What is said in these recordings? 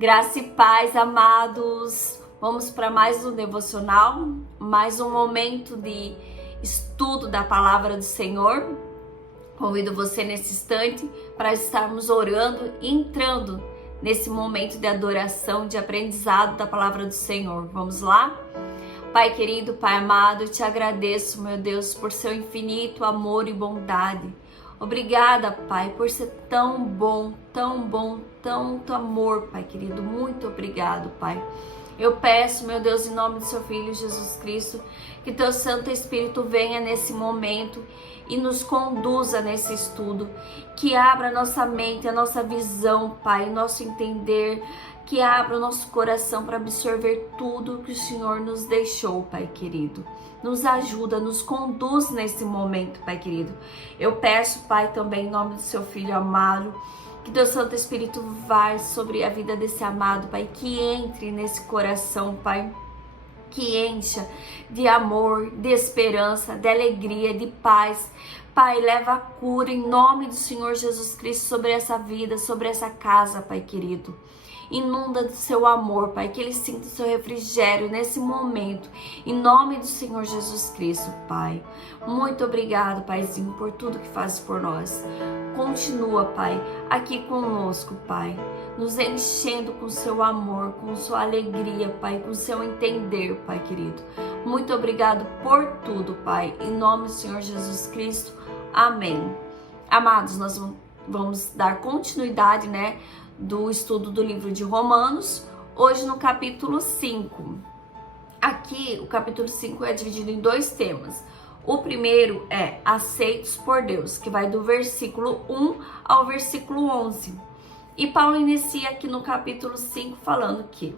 Graça e paz, amados. Vamos para mais um devocional, mais um momento de estudo da palavra do Senhor. Convido você nesse instante para estarmos orando e entrando nesse momento de adoração, de aprendizado da palavra do Senhor. Vamos lá? Pai querido, Pai amado, eu te agradeço, meu Deus, por seu infinito amor e bondade. Obrigada, Pai, por ser tão bom, tanto amor, Pai querido. Muito obrigado, Pai. Eu peço, meu Deus, em nome do seu Filho Jesus Cristo, que teu Santo Espírito venha nesse momento e nos conduza nesse estudo, que abra a nossa mente, a nossa visão, Pai, nosso entender, que abra o nosso coração para absorver tudo que o Senhor nos deixou, Pai querido. Nos ajuda, nos conduz nesse momento, Pai querido. Eu peço, Pai, também em nome do seu Filho amado, que teu Santo Espírito vá sobre a vida desse amado, Pai, que entre nesse coração, Pai, que encha de amor, de esperança, de alegria, de paz. Pai, leva a cura em nome do Senhor Jesus Cristo sobre essa vida, sobre essa casa, Pai querido. Inunda do seu amor, Pai, que ele sinta o seu refrigério nesse momento, em nome do Senhor Jesus Cristo, Pai. Muito obrigado, Paizinho, por tudo que fazes por nós. Continua, Pai, aqui conosco, Pai, nos enchendo com seu amor, com sua alegria, Pai, com seu entender, Pai querido. Muito obrigado por tudo, Pai, em nome do Senhor Jesus Cristo. Amém. Amados, nós vamos dar continuidade, do estudo do livro de Romanos, hoje no capítulo 5. Aqui, o capítulo 5 é dividido em dois temas. O primeiro é aceitos por Deus, que vai do versículo 1 ao versículo 11. E Paulo inicia aqui no capítulo 5 falando que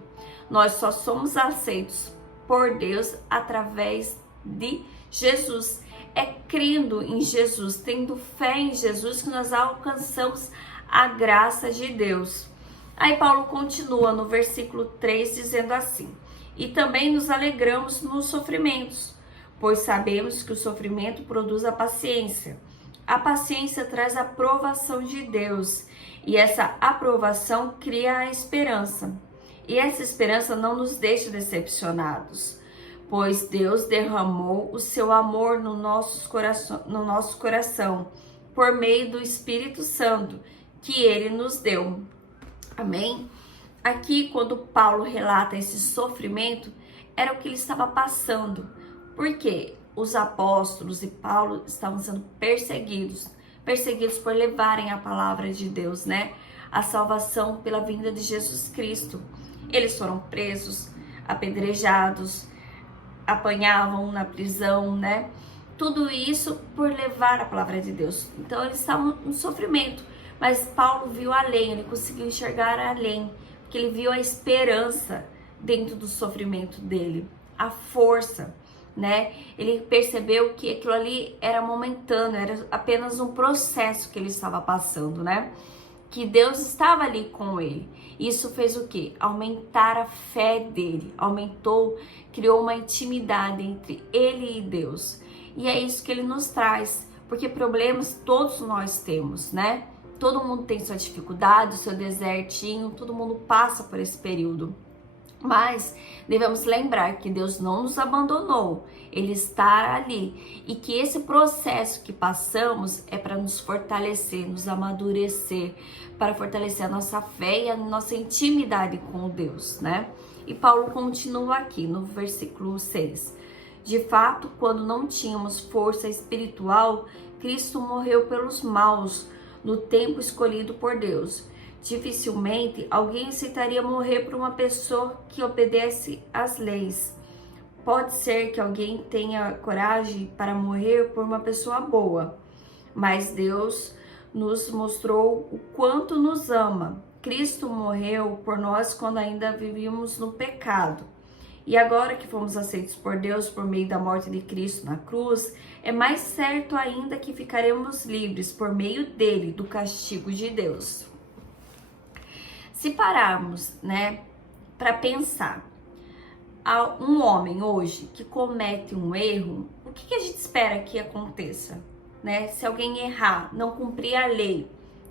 nós só somos aceitos por Deus através de Jesus. É crendo em Jesus, tendo fé em Jesus, que nós alcançamos a graça de Deus. Aí Paulo continua no versículo 3 dizendo assim: e também nos alegramos nos sofrimentos, pois sabemos que o sofrimento produz a paciência. A paciência traz a aprovação de Deus, e essa aprovação cria a esperança. E essa esperança não nos deixa decepcionados, pois Deus derramou o seu amor no nosso coração por meio do Espírito Santo que ele nos deu. Amém? Aqui, quando Paulo relata esse sofrimento, era o que ele estava passando. Porque os apóstolos e Paulo estavam sendo perseguidos por levarem a palavra de Deus, a salvação pela vinda de Jesus Cristo. Eles foram presos, apedrejados, apanhavam na prisão, Tudo isso por levar a palavra de Deus. Então, eles estavam no sofrimento. Mas Paulo viu além, ele conseguiu enxergar além, porque ele viu a esperança dentro do sofrimento dele, a força, Ele percebeu que aquilo ali era momentâneo, era apenas um processo que ele estava passando, Que Deus estava ali com ele. Isso fez o quê? Aumentar a fé dele, criou uma intimidade entre ele e Deus. E é isso que ele nos traz, porque problemas todos nós temos, Todo mundo tem sua dificuldade, seu desertinho, todo mundo passa por esse período. Mas devemos lembrar que Deus não nos abandonou, Ele está ali. E que esse processo que passamos é para nos fortalecer, nos amadurecer, para fortalecer a nossa fé e a nossa intimidade com Deus, E Paulo continua aqui no versículo 6. De fato, quando não tínhamos força espiritual, Cristo morreu pelos maus, no tempo escolhido por Deus. Dificilmente alguém aceitaria morrer por uma pessoa que obedece às leis. Pode ser que alguém tenha coragem para morrer por uma pessoa boa, mas Deus nos mostrou o quanto nos ama. Cristo morreu por nós quando ainda vivíamos no pecado. E agora que fomos aceitos por Deus por meio da morte de Cristo na cruz, é mais certo ainda que ficaremos livres por meio dele do castigo de Deus. Se pararmos, para pensar, um homem hoje que comete um erro, o que a gente espera que aconteça, Se alguém errar, não cumprir a lei,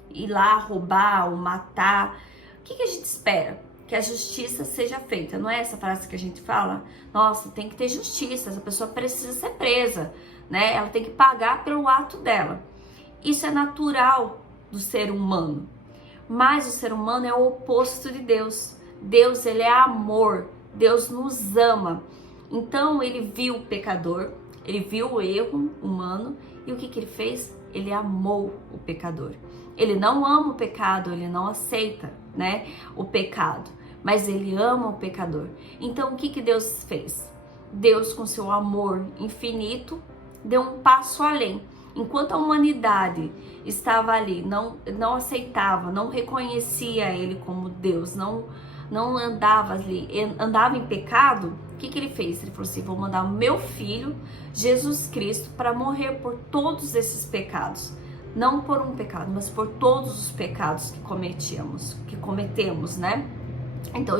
ir lá roubar ou matar, o que a gente espera? que a justiça seja feita. Não é essa frase que a gente fala? Nossa, tem que ter justiça, essa pessoa precisa ser presa, né? Ela tem que pagar pelo ato dela. Isso é natural do ser humano. Mas o ser humano é o oposto de Deus. Deus, ele é amor. Deus nos ama. Então, ele viu o pecador, ele viu o erro humano e o que ele fez? Ele amou o pecador. Ele não ama o pecado, ele não aceita, né, o pecado, mas ele ama o pecador. Então, o que Deus fez? Deus, com seu amor infinito, deu um passo além. Enquanto a humanidade estava ali, não aceitava, não reconhecia ele como Deus, não andava ali, andava em pecado, o que ele fez? Ele falou assim, vou mandar o meu filho, Jesus Cristo, para morrer por todos esses pecados. Não por um pecado, mas por todos os pecados que cometemos, né? Então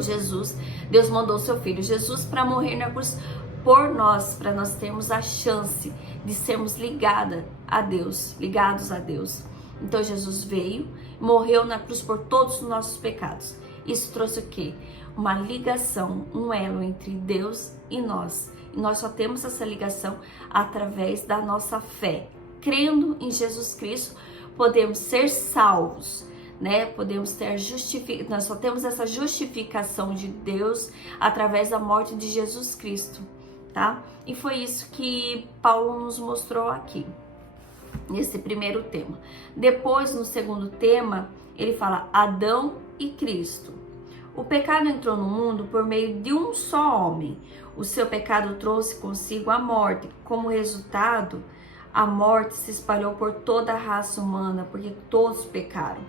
Deus mandou o seu filho Jesus para morrer na cruz por nós, para nós termos a chance de sermos ligados a Deus. Então Jesus veio, morreu na cruz por todos os nossos pecados. Isso trouxe o quê? Uma ligação, um elo entre Deus e nós. E nós só temos essa ligação através da nossa fé. Crendo em Jesus Cristo, podemos ser salvos, né? Nós só temos essa justificação de Deus através da morte de Jesus Cristo, tá? E foi isso que Paulo nos mostrou aqui, nesse primeiro tema. Depois, no segundo tema, ele fala Adão e Cristo. O pecado entrou no mundo por meio de um só homem. O seu pecado trouxe consigo a morte. Como resultado, a morte se espalhou por toda a raça humana, porque todos pecaram.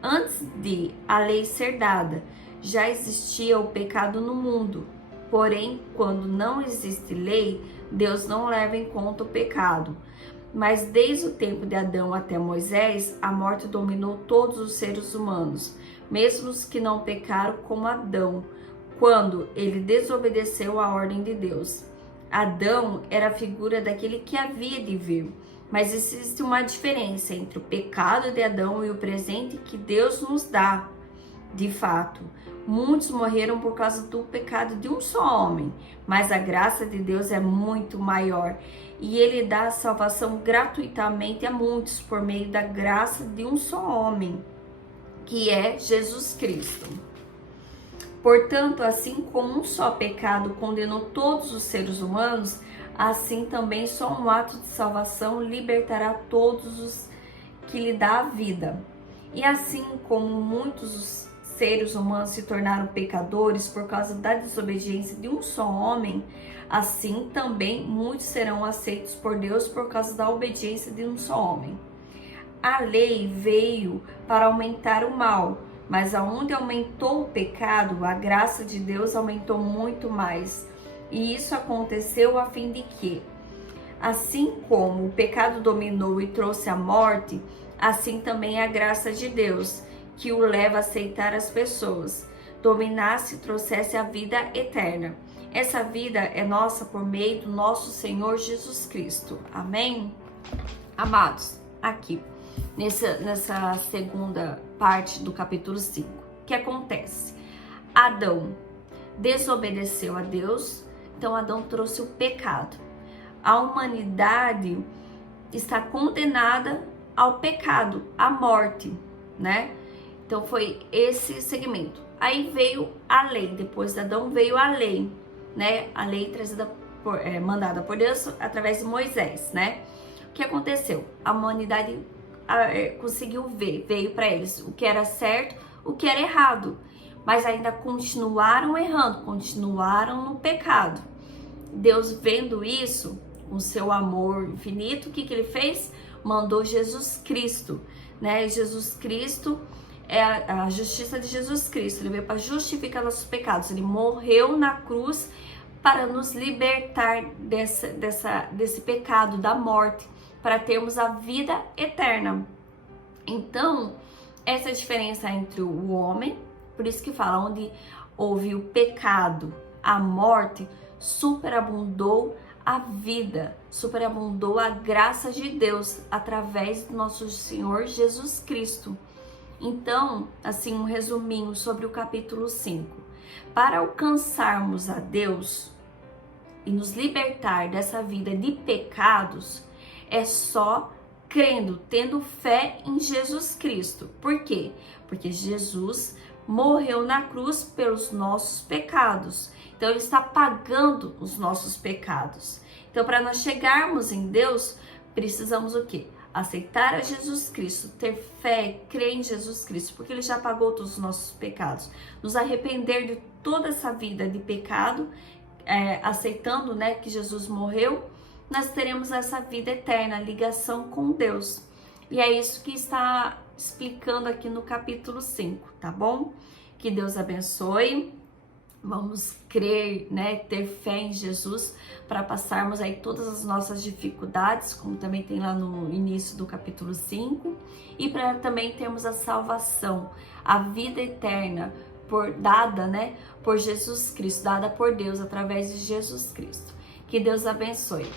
Antes de a lei ser dada, já existia o pecado no mundo. Porém, quando não existe lei, Deus não leva em conta o pecado. Mas desde o tempo de Adão até Moisés, a morte dominou todos os seres humanos, mesmo os que não pecaram como Adão, quando ele desobedeceu à ordem de Deus. Adão era a figura daquele que havia de vir, mas existe uma diferença entre o pecado de Adão e o presente que Deus nos dá. De fato, muitos morreram por causa do pecado de um só homem, mas a graça de Deus é muito maior e ele dá a salvação gratuitamente a muitos por meio da graça de um só homem, que é Jesus Cristo. Portanto, assim como um só pecado condenou todos os seres humanos, assim também só um ato de salvação libertará todos os que lhe dá a vida. E assim como muitos seres humanos se tornaram pecadores por causa da desobediência de um só homem, assim também muitos serão aceitos por Deus por causa da obediência de um só homem. A lei veio para aumentar o mal, mas aonde aumentou o pecado, a graça de Deus aumentou muito mais. E isso aconteceu a fim de que, assim como o pecado dominou e trouxe a morte, assim também a graça de Deus, que o leva a aceitar as pessoas, dominasse e trouxesse a vida eterna. Essa vida é nossa por meio do nosso Senhor Jesus Cristo. Amém? Amados, aqui, nessa segunda parte do capítulo 5, o que acontece? Adão desobedeceu a Deus, então Adão trouxe o pecado. A humanidade está condenada ao pecado, à morte, né? Então foi esse segmento. Aí veio a lei, depois de Adão veio a lei, né? A lei trazida mandada por Deus através de Moisés, né? O que aconteceu? A humanidade conseguiu ver, veio para eles o que era certo, o que era errado, mas ainda continuaram errando, continuaram no pecado. Deus, vendo isso, com seu amor infinito, o que ele fez? Mandou Jesus Cristo, né? Jesus Cristo é a justiça de Jesus Cristo. Ele veio para justificar nossos pecados. Ele morreu na cruz para nos libertar desse pecado, da morte, para termos a vida eterna. Então, essa é a diferença entre o homem, por isso que fala, onde houve o pecado, a morte, superabundou a vida, superabundou a graça de Deus através do nosso Senhor Jesus Cristo. Então, assim, um resuminho sobre o capítulo 5. Para alcançarmos a Deus e nos libertar dessa vida de pecados, é só crendo, tendo fé em Jesus Cristo. Por quê? Porque Jesus morreu na cruz pelos nossos pecados. Então, Ele está pagando os nossos pecados. Então, para nós chegarmos em Deus, precisamos o quê? Aceitar a Jesus Cristo, ter fé, crer em Jesus Cristo, porque Ele já pagou todos os nossos pecados. Nos arrepender de toda essa vida de pecado, aceitando, né, que Jesus morreu, nós teremos essa vida eterna, ligação com Deus. E é isso que está explicando aqui no capítulo 5, tá bom? Que Deus abençoe. Vamos crer, né, ter fé em Jesus para passarmos aí todas as nossas dificuldades, como também tem lá no início do capítulo 5, e para também termos a salvação, a vida eterna dada, né, por Jesus Cristo, dada por Deus através de Jesus Cristo. Que Deus abençoe.